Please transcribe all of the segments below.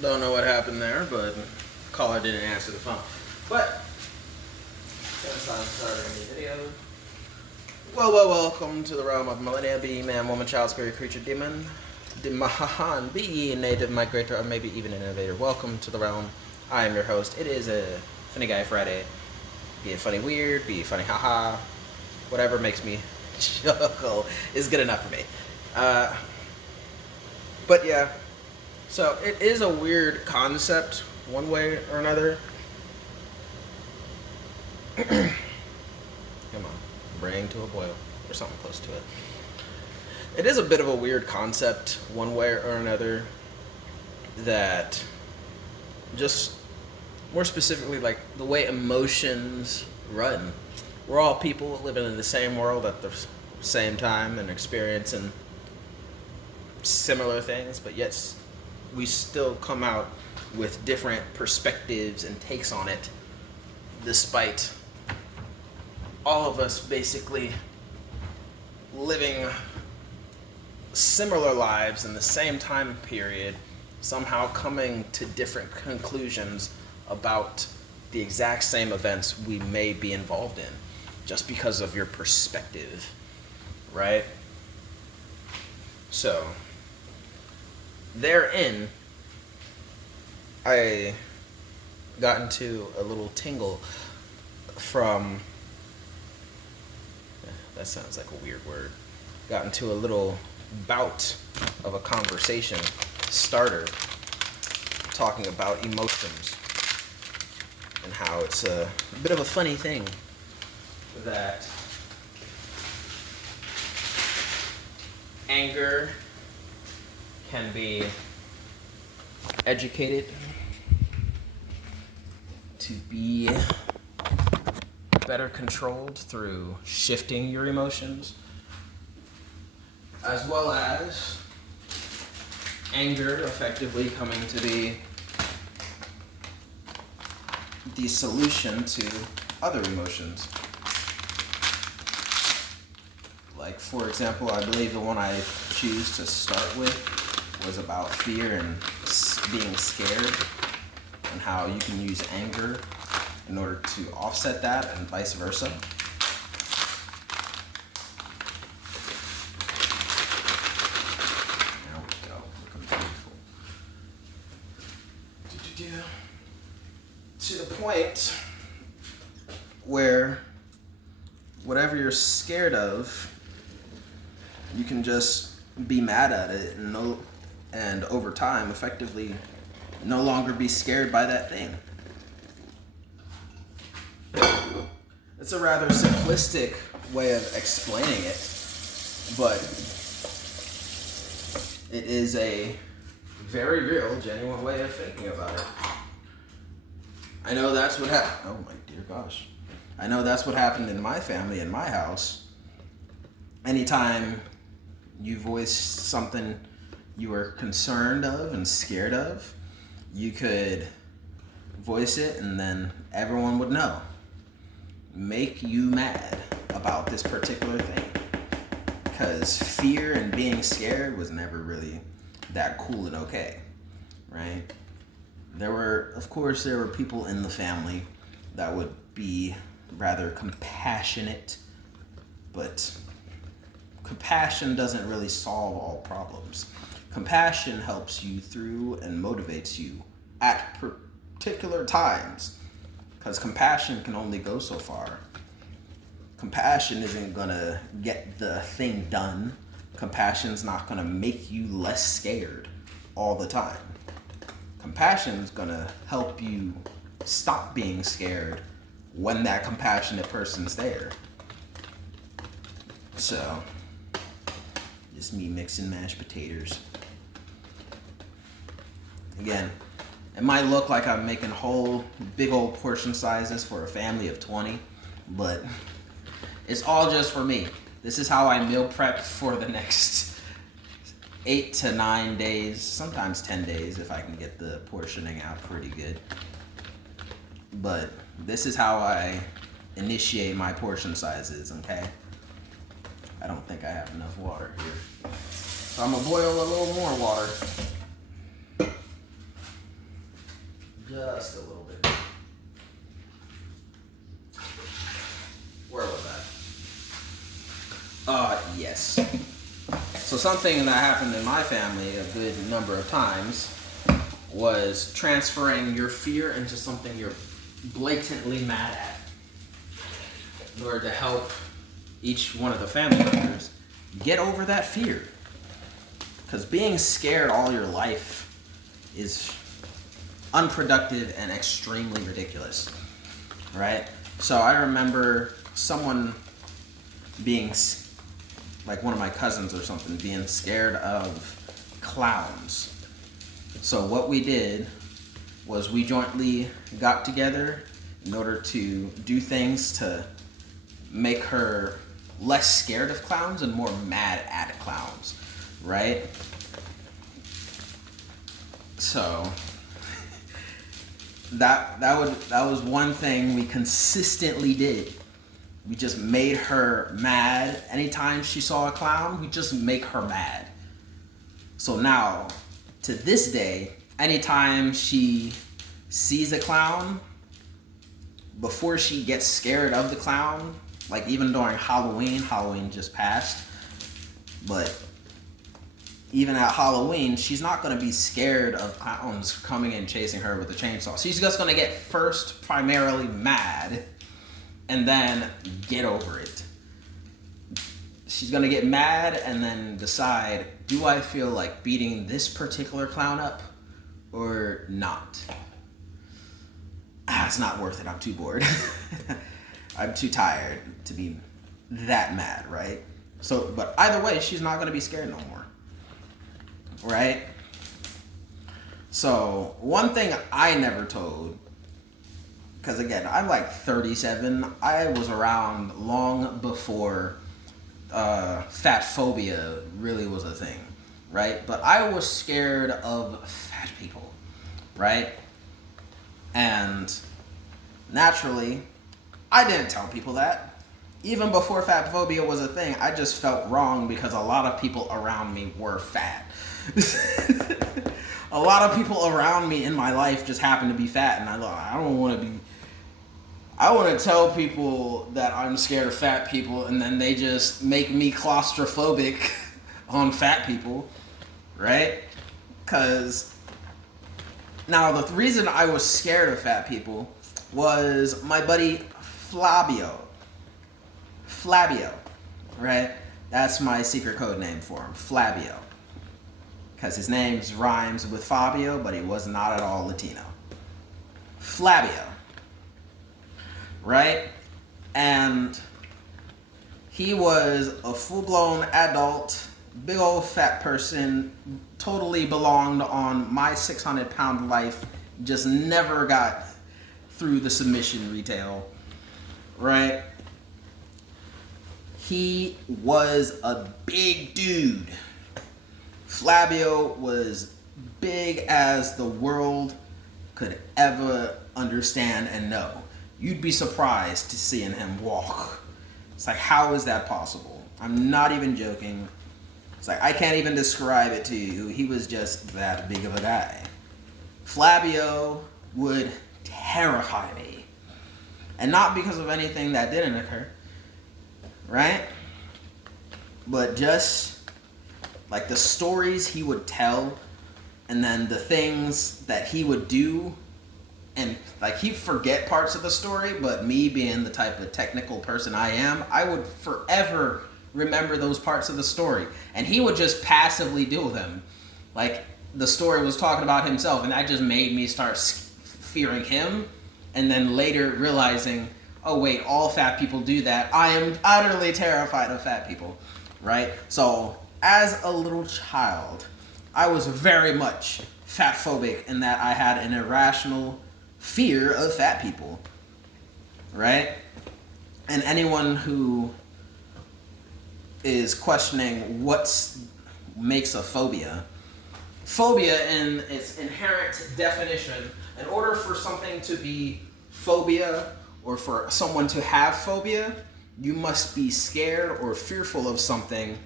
Don't know what happened there, but caller didn't answer the phone. But since I'm starting the video, welcome to the realm of Millenia. Be ye man, woman, child, spirit, creature, demon, Demahan. Be ye a native, migrator, or maybe even an innovator. Welcome to the realm. I am your host. It is a Funny Guy Friday. Be it funny weird, be it funny haha, whatever makes me chuckle is good enough for me. But yeah. So it is a weird concept, one way or another. Come on, bring to a boil, or something close to it. It is a bit of a weird concept, one way or another, that just more specifically, like the way emotions run. We're all people living in the same world at the same time and experiencing similar things, but yet we still come out with different perspectives and takes on it, despite all of us basically living similar lives in the same time period, somehow coming to different conclusions about the exact same events we may be involved in, just because of your perspective, right? So therein, I got into a little tingle from, that sounds like a weird word, got into a little bout of a conversation starter talking about emotions and how it's a bit of a funny thing that anger can be educated to be better controlled through shifting your emotions, as well as anger effectively coming to be the solution to other emotions. Like, for example, I believe the one I choose to start with was about fear and being scared, and how you can use anger in order to offset that, and vice versa. There we go. Looking beautiful. To the point where whatever you're scared of, you can just be mad at it and over time effectively no longer be scared by that thing. It's a rather simplistic way of explaining it, but it is a very real, genuine way of thinking about it. I know that's what happened. Oh my dear gosh. I know that's what happened in my family, in my house. Anytime you voiced something you were concerned of and scared of, you could voice it and then everyone would know. Make you mad about this particular thing. Because fear and being scared was never really that cool and okay, right? There were people in the family that would be rather compassionate, but compassion doesn't really solve all problems. Compassion helps you through and motivates you at particular times, because compassion can only go so far. Compassion isn't gonna get the thing done. Compassion's not gonna make you less scared all the time. Compassion's gonna help you stop being scared when that compassionate person's there. So, just me mixing mashed potatoes. Again, it might look like I'm making whole big old portion sizes for a family of 20, but it's all just for me. This is how I meal prep for the next 8 to 9 days, sometimes 10 days if I can get the portioning out pretty good. But this is how I initiate my portion sizes, okay? I don't think I have enough water here. So I'm gonna boil a little more water. just a little bit. Where was that? Yes. So something that happened in my family a good number of times was transferring your fear into something you're blatantly mad at in order to help each one of the family members get over that fear. Because being scared all your life is unproductive and extremely ridiculous, right? So I remember someone being, like one of my cousins or something, being scared of clowns. So what we did was we jointly got together in order to do things to make her less scared of clowns and more mad at clowns, right? So that was one thing we consistently did. We just made her mad. Anytime she saw a clown, we just make her mad. So now, to this day, anytime she sees a clown, before she gets scared of the clown, like even during Halloween just passed, but even at Halloween, she's not going to be scared of clowns coming and chasing her with a chainsaw. She's just going to get first primarily mad and then get over it. She's going to get mad and then decide, do I feel like beating this particular clown up or not? It's not worth it. I'm too bored. I'm too tired to be that mad, right? So, but either way, she's not going to be scared no more. Right? So, one thing I never told, because again, I'm like 37, I was around long before Fatphobia really was a thing, right? But I was scared of fat people, right? And naturally, I didn't tell people that. Even before Fatphobia was a thing, I just felt wrong because a lot of people around me were fat. A lot of people around me in my life just happen to be fat, and I want to tell people that I'm scared of fat people, and then they just make me claustrophobic on fat people, right? Because now the reason I was scared of fat people was my buddy Flabby-oh, right? That's my secret code name for him, Flabby-oh. Because his name rhymes with Fabio, but he was not at all Latino. Flabby-oh, right? And he was a full-blown adult, big old fat person, totally belonged on my 600-pound life, just never got through the submission retail, right? He was a big dude. Flabby-oh was big as the world could ever understand and know. You'd be surprised to seeing him walk. It's like, how is that possible? I'm not even joking. It's like, I can't even describe it to you. He was just that big of a guy. Flabby-oh would terrify me. And not because of anything that didn't occur, right? But just like the stories he would tell, and then the things that he would do, and like he'd forget parts of the story, but me being the type of technical person I am, I would forever remember those parts of the story, and he would just passively do them. Like the story was talking about himself, and that just made me start fearing him, and then later realizing, oh wait, all fat people do that. I am utterly terrified of fat people, right? So as a little child, I was very much fatphobic in that I had an irrational fear of fat people, right? And anyone who is questioning what makes a phobia in its inherent definition, in order for something to be phobia or for someone to have phobia, you must be scared or fearful of something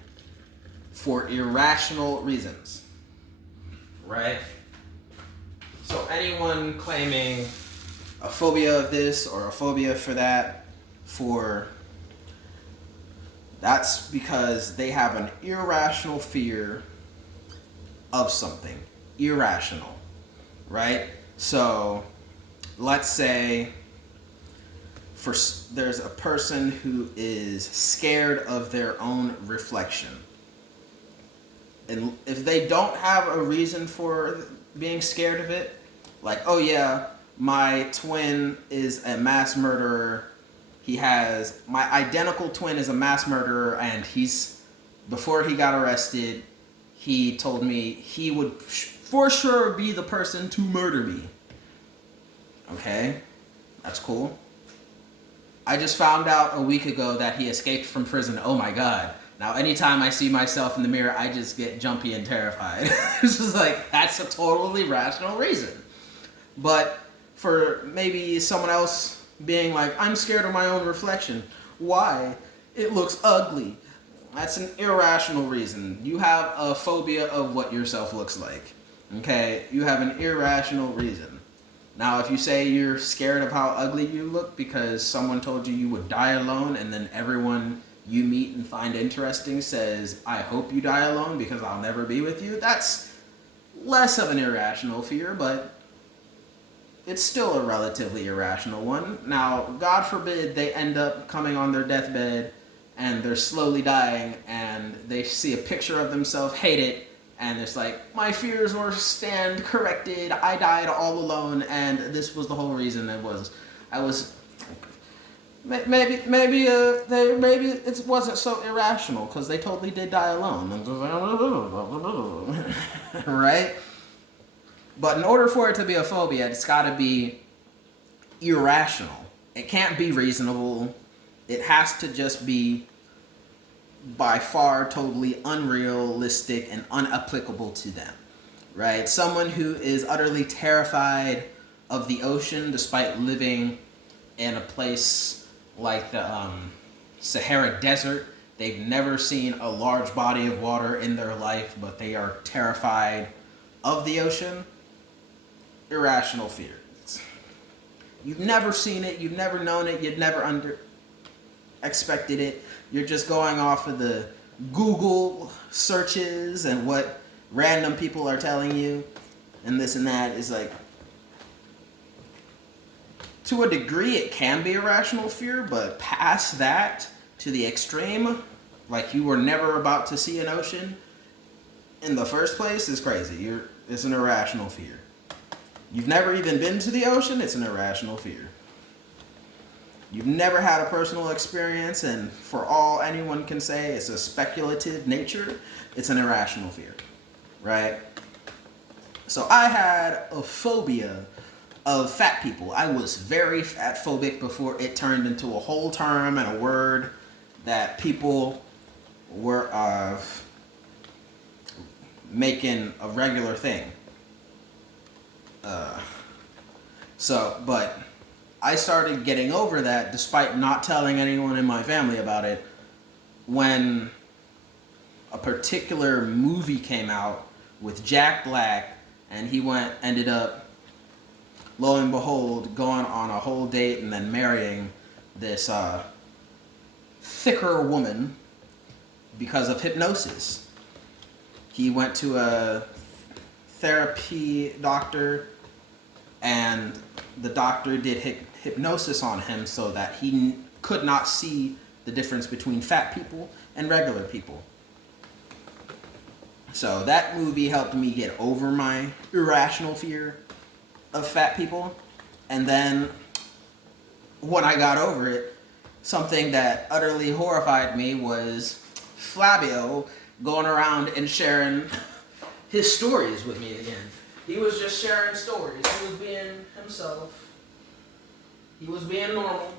for irrational reasons, right? So anyone claiming a phobia of this or a phobia for that, that's because they have an irrational fear of something. Irrational, right? So let's say there's a person who is scared of their own reflection. And if they don't have a reason for being scared of it, like, oh yeah, my twin is a mass murderer. My identical twin is a mass murderer, and before he got arrested, he told me he would for sure be the person to murder me. Okay, that's cool. I just found out a week ago that he escaped from prison. Oh my God. Now, anytime I see myself in the mirror, I just get jumpy and terrified. It's just like, that's a totally rational reason. But for maybe someone else being like, I'm scared of my own reflection. Why? It looks ugly. That's an irrational reason. You have a phobia of what yourself looks like. Okay? You have an irrational reason. Now, if you say you're scared of how ugly you look because someone told you would die alone, and then everyone you meet and find interesting says, I hope you die alone because I'll never be with you, that's less of an irrational fear, but it's still a relatively irrational one. Now, God forbid they end up coming on their deathbed and they're slowly dying and they see a picture of themselves, hate it, and it's like, my fears were stand corrected, I died all alone, and this was the whole reason Maybe it wasn't so irrational because they totally did die alone, right? But in order for it to be a phobia, it's got to be irrational. It can't be reasonable. It has to just be by far totally unrealistic and unapplicable to them, right? Someone who is utterly terrified of the ocean despite living in a place like the Sahara Desert. They've never seen a large body of water in their life, but they are terrified of the ocean. Irrational fear. You've never seen it, you've never known it, you've never expected it. You're just going off of the Google searches and what random people are telling you, and this and that is like, to a degree, it can be a rational fear, but past that, to the extreme, like you were never about to see an ocean in the first place, is crazy. It's an irrational fear. You've never even been to the ocean, it's an irrational fear. You've never had a personal experience, and for all anyone can say, it's a speculative nature, it's an irrational fear, right? So I had a phobia of fat people. I was very fat phobic before it turned into a whole term and a word that people were making a regular thing. But I started getting over that despite not telling anyone in my family about it when a particular movie came out with Jack Black, and he ended up, lo and behold, going on a whole date and then marrying this thicker woman because of hypnosis. He went to a therapy doctor, and the doctor did hypnosis on him so that he could not see the difference between fat people and regular people. So that movie helped me get over my irrational fear of fat people. And then when I got over it, something that utterly horrified me was Flabby-oh going around and sharing his stories with me again. He was just sharing stories. He was being himself. He was being normal.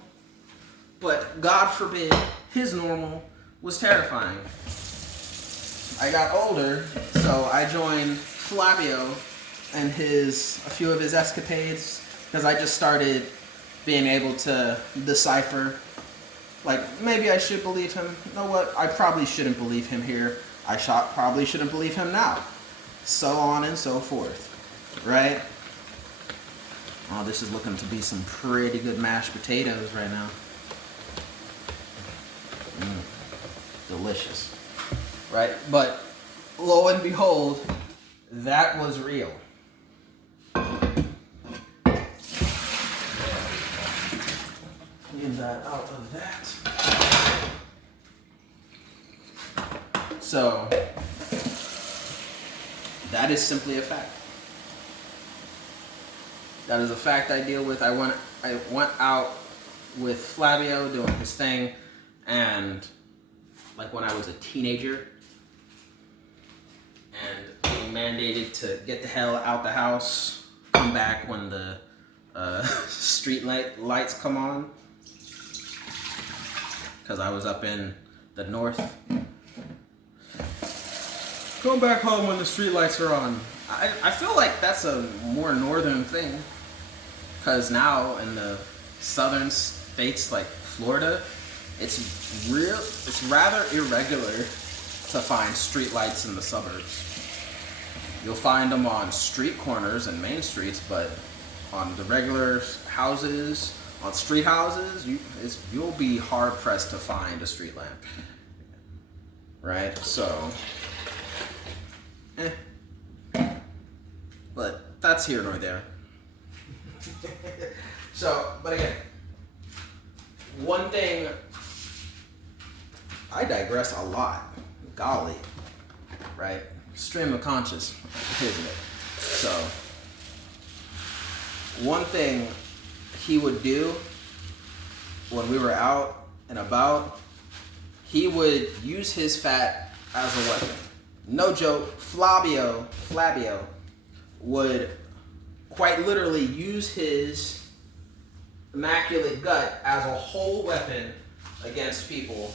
But God forbid, his normal was terrifying. I got older, so I joined Flabby-oh and a few of his escapades, because I just started being able to decipher, like, maybe I should believe him. You know what? I probably shouldn't believe him here. Probably shouldn't believe him now. So on and so forth, right? Oh, this is looking to be some pretty good mashed potatoes right now. Delicious. Right? But lo and behold, that was real. Clean that out of that. So, that is simply a fact. That is a fact I deal with. I went out with Flabby-oh doing his thing, and like when I was a teenager and being mandated to get the hell out the house, come back when the street lights come on, because I was up in the north. Come back home when the street lights are on. I feel like that's a more northern thing, because now in the southern states like Florida, it's rather irregular to find street lights in the suburbs. You'll find them on street corners and main streets, but on the regular houses, on street houses, you'll be hard pressed to find a street lamp. Right? So, but that's here nor there. So, but again, one thing, I digress a lot. Golly, right? Stream of conscious, isn't it? So, one thing he would do when we were out and about, he would use his fat as a weapon. No joke, Flabby-oh would quite literally use his immaculate gut as a whole weapon against people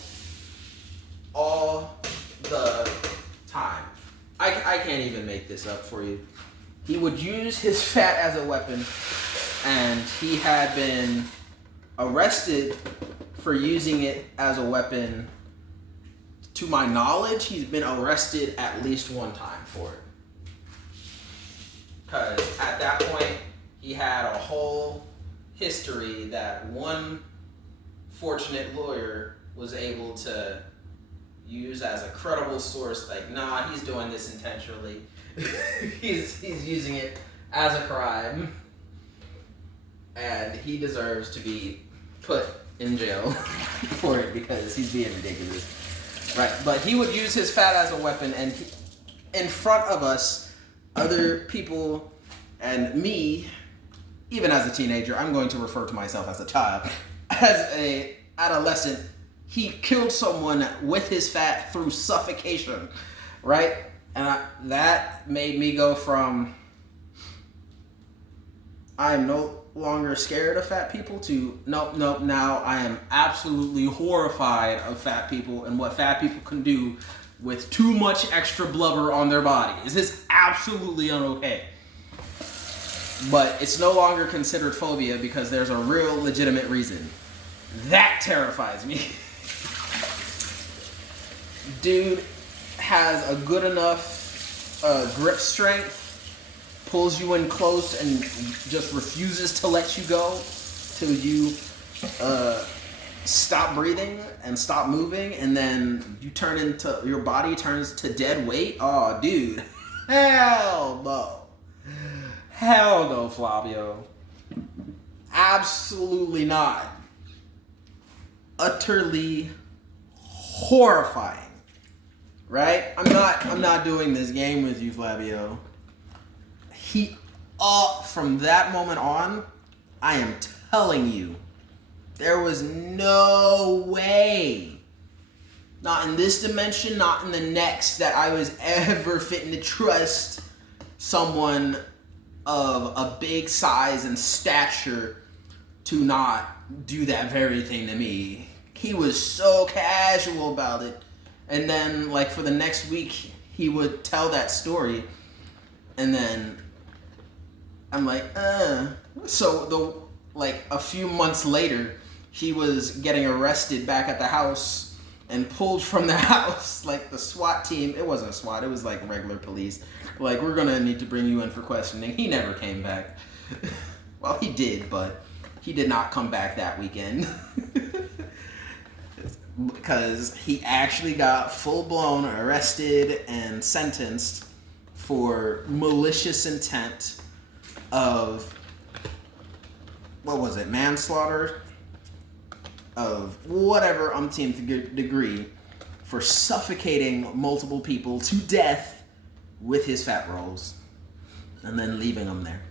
all the time. I can't even make this up for you. He would use his fat as a weapon, and he had been arrested for using it as a weapon. To my knowledge, he's been arrested at least one time for it. Because at that point, he had a whole history that one fortunate lawyer was able to use as a credible source, like, nah, he's doing this intentionally. he's using it as a crime, and he deserves to be put in jail for it because he's being ridiculous. Right, but he would use his fat as a weapon, and in front of us, other people, and me, even as a teenager, I'm going to refer to myself as a child, as a adolescent, he killed someone with his fat through suffocation, right? And that made me go from, I am no longer scared of fat people to, nope, now I am absolutely horrified of fat people and what fat people can do with too much extra blubber on their bodies. This is absolutely un-okay. But it's no longer considered phobia because there's a real legitimate reason. That terrifies me. Dude has a good enough grip strength, pulls you in close and just refuses to let you go till you stop breathing and stop moving, and then your body turns to dead weight. Oh, dude. Hell no. Hell no, Flabby-oh. Absolutely not. Utterly horrifying. Right? I'm not doing this game with you, Flabby-oh. From that moment on, I am telling you, there was no way, not in this dimension, not in the next, that I was ever fitting to trust someone of a big size and stature to not do that very thing to me. He was so casual about it. And then, like, for the next week, he would tell that story. And then I'm like, So, a few months later, he was getting arrested back at the house and pulled from the house. Like, the SWAT team, it wasn't a SWAT, it was like regular police. Like, we're gonna need to bring you in for questioning. He never came back. Well, he did, but he did not come back that weekend. Because he actually got full-blown arrested and sentenced for malicious intent of, what was it, manslaughter of whatever umpteenth degree for suffocating multiple people to death with his fat rolls and then leaving them there.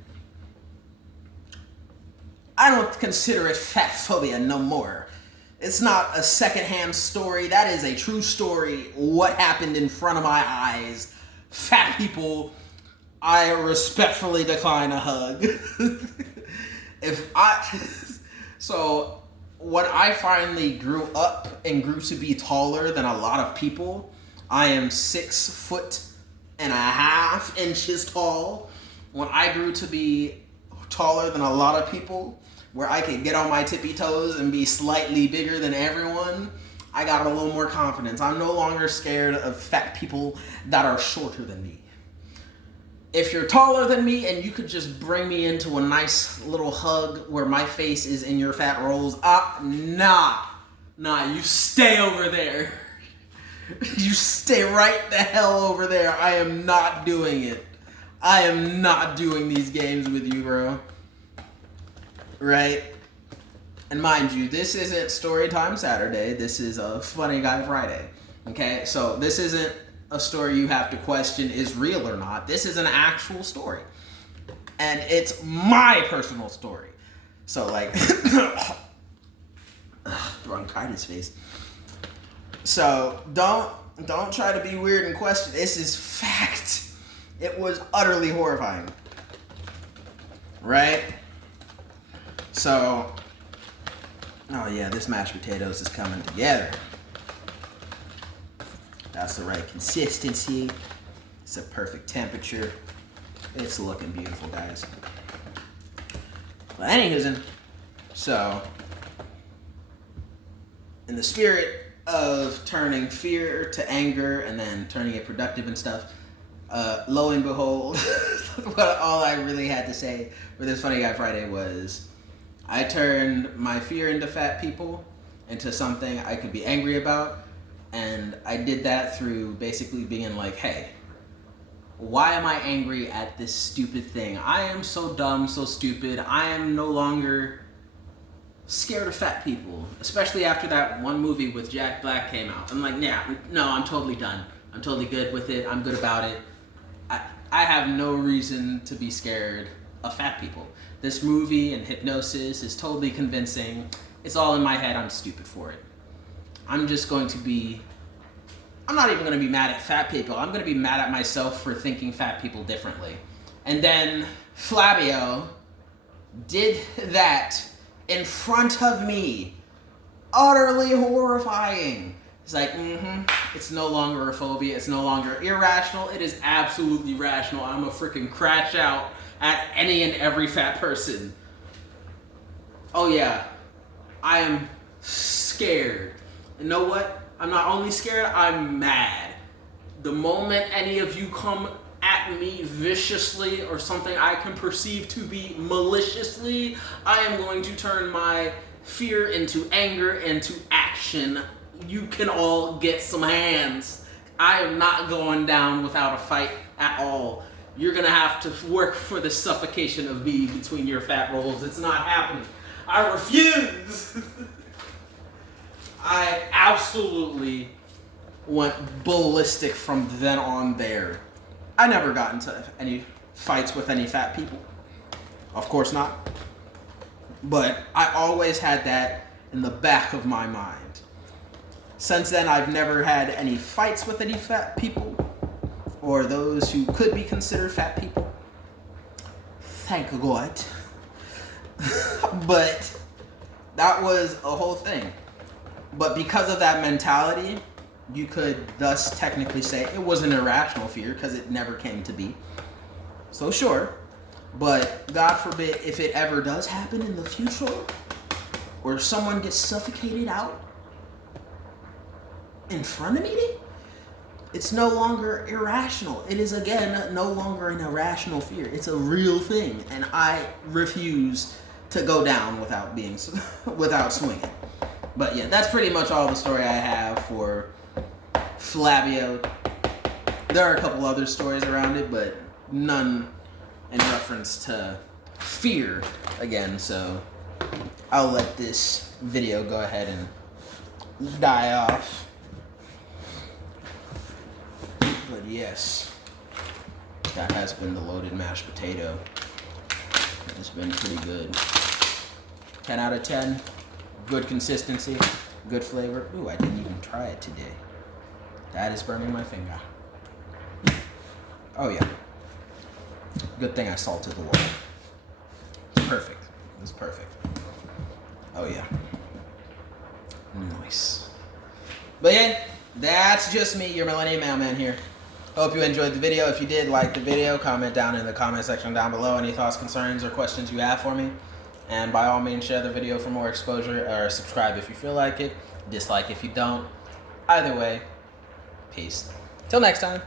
I don't consider it Fatphobia no more. It's not a secondhand story. That is a true story. What happened in front of my eyes. Fat people, I respectfully decline a hug. So when I finally grew up and grew to be taller than a lot of people, I am 6'1.5 inches tall. When I grew to be taller than a lot of people, where I could get on my tippy toes and be slightly bigger than everyone, I got a little more confidence. I'm no longer scared of fat people that are shorter than me. If you're taller than me and you could just bring me into a nice little hug where my face is in your fat rolls, nah, you stay over there. You stay right the hell over there. I am not doing it. I am not doing these games with you, bro. Right? And mind you, this isn't Storytime Saturday. This is a Funny Guy Friday. Okay? So this isn't a story you have to question is real or not. This is an actual story. And it's my personal story. So like, bronchitis face. So don't try to be weird and question. This is fact. It was utterly horrifying. Right? So, oh yeah, this mashed potatoes is coming together. That's the right consistency. It's a perfect temperature. It's looking beautiful, guys. Well, anywho, so, in the spirit of turning fear to anger and then turning it productive and stuff, lo and behold, all I really had to say for this Funny Guy Friday was, I turned my fear into fat people into something I could be angry about, and I did that through basically being like, hey, why am I angry at this stupid thing? I am so dumb, so stupid. I am no longer scared of fat people, especially after that one movie with Jack Black came out. I'm like, no, I'm totally done. I'm totally good with it. I'm good about it. I have no reason to be scared of fat people. This movie and hypnosis is totally convincing. It's all in my head. I'm stupid for it. I'm not even going to be mad at fat people. I'm going to be mad at myself for thinking fat people differently. And then Flabby-oh did that in front of me. Utterly horrifying. It's like, it's no longer a phobia. It's no longer irrational. It is absolutely rational. I'm a freaking crash out at any and every fat person. Oh yeah, I am scared. You know what? I'm not only scared, I'm mad. The moment any of you come at me viciously or something I can perceive to be maliciously, I am going to turn my fear into anger, into action. You can all get some hands. I am not going down without a fight at all. You're gonna have to work for the suffocation of me between your fat rolls. It's not happening. I refuse. I absolutely went ballistic from then on there. I never got into any fights with any fat people. Of course not. But I always had that in the back of my mind. Since then, I've never had any fights with any fat people or those who could be considered fat people. Thank God. But that was a whole thing. But because of that mentality, you could thus technically say it was an irrational fear because it never came to be. So sure, but God forbid if it ever does happen in the future, or someone gets suffocated out in front of me, it's no longer irrational. It is, again, no longer an irrational fear. It's a real thing, and I refuse to go down without swinging. But yeah, that's pretty much all the story I have for Flabby-oh. There are a couple other stories around it, but none in reference to fear again, so I'll let this video go ahead and die off. But yes, that has been the loaded mashed potato. It's been pretty good. 10 out of 10. Good consistency, good flavor. Ooh, I didn't even try it today. That is burning my finger. Oh yeah. Good thing I salted the water. It's perfect. It's perfect. Oh yeah. Nice. But yeah, that's just me, your Millenia Mailman here. Hope you enjoyed the video. If you did, like the video, comment down in the comment section down below any thoughts, concerns, or questions you have for me. And by all means, share the video for more exposure, or subscribe if you feel like it, dislike if you don't. Either way, peace. Till next time.